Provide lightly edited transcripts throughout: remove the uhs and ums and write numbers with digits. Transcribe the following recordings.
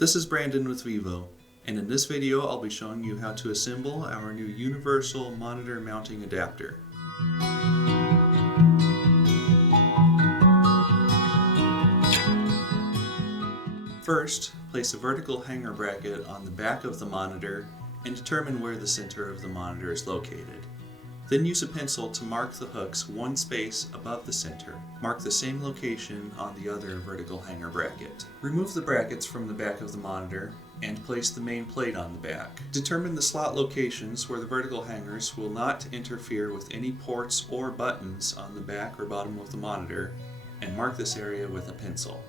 This is Brandon with Vivo, and in this video I'll be showing you how to assemble our new universal monitor mounting adapter. First, place a vertical hanger bracket on the back of the monitor and determine where the center of the monitor is located. Then use a pencil to mark the hooks one space above the center. Mark the same location on the other vertical hanger bracket. Remove the brackets from the back of the monitor and place the main plate on the back. Determine the slot locations where the vertical hangers will not interfere with any ports or buttons on the back or bottom of the monitor, and mark this area with a pencil.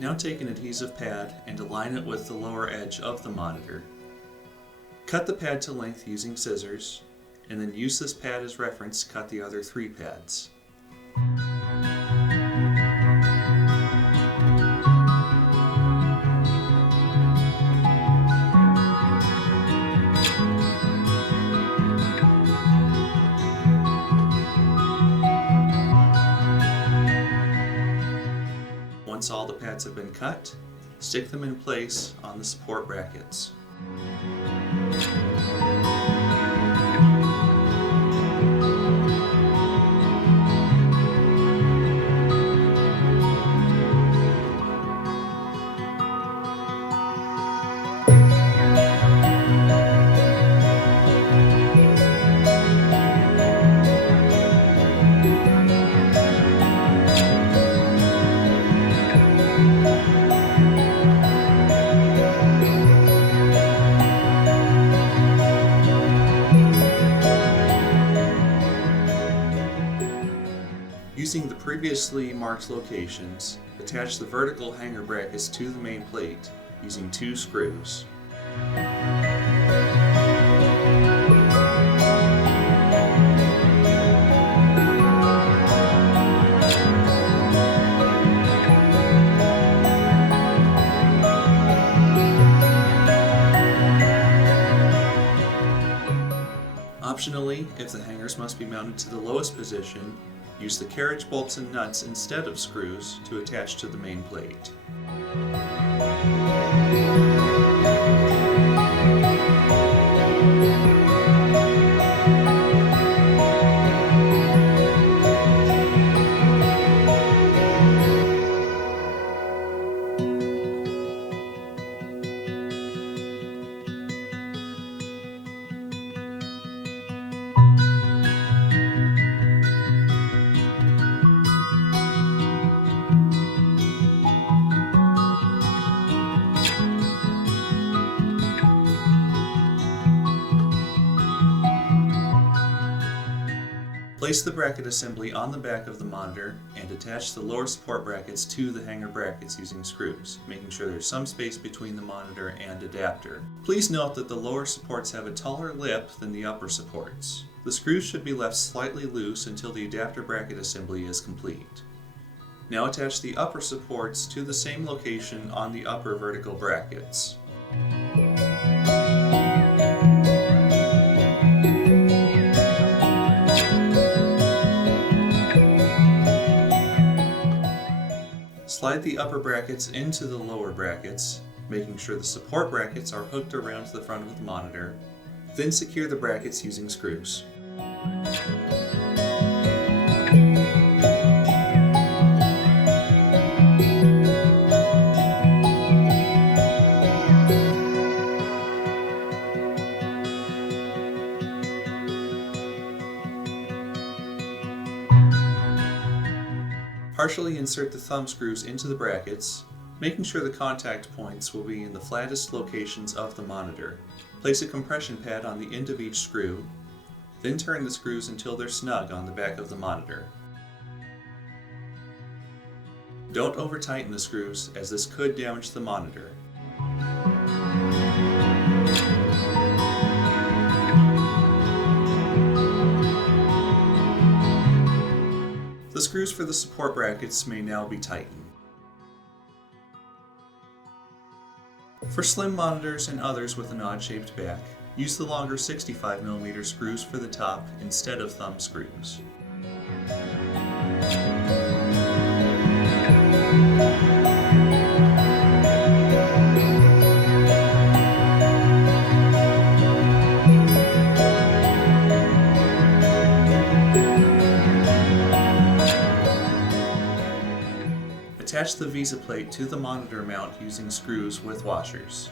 Now take an adhesive pad and align it with the lower edge of the monitor. Cut the pad to length using scissors, and then use this pad as reference to cut the other 3 pads. Once all the pads have been cut, stick them in place on the support brackets. Using the previously marked locations, attach the vertical hanger brackets to the main plate using 2 screws. Optionally, if the hangers must be mounted to the lowest position, use the carriage bolts and nuts instead of screws to attach to the main plate. Place the bracket assembly on the back of the monitor and attach the lower support brackets to the hanger brackets using screws, making sure there's some space between the monitor and adapter. Please note that the lower supports have a taller lip than the upper supports. The screws should be left slightly loose until the adapter bracket assembly is complete. Now attach the upper supports to the same location on the upper vertical brackets. Slide the upper brackets into the lower brackets, making sure the support brackets are hooked around the front of the monitor. Then secure the brackets using screws. Partially insert the thumb screws into the brackets, making sure the contact points will be in the flattest locations of the monitor. Place a compression pad on the end of each screw, then turn the screws until they're snug on the back of the monitor. Don't over-tighten the screws, as this could damage the monitor. The screws for the support brackets may now be tightened. For slim monitors and others with an odd-shaped back, use the longer 65mm screws for the top instead of thumb screws. Attach the VESA plate to the monitor mount using screws with washers.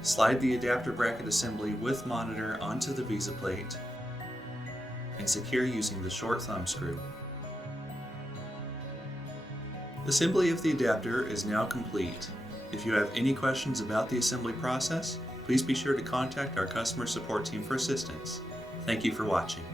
Slide the adapter bracket assembly with monitor onto the VESA plate and secure using the short thumb screw. Assembly of the adapter is now complete. If you have any questions about the assembly process, please be sure to contact our customer support team for assistance. Thank you for watching.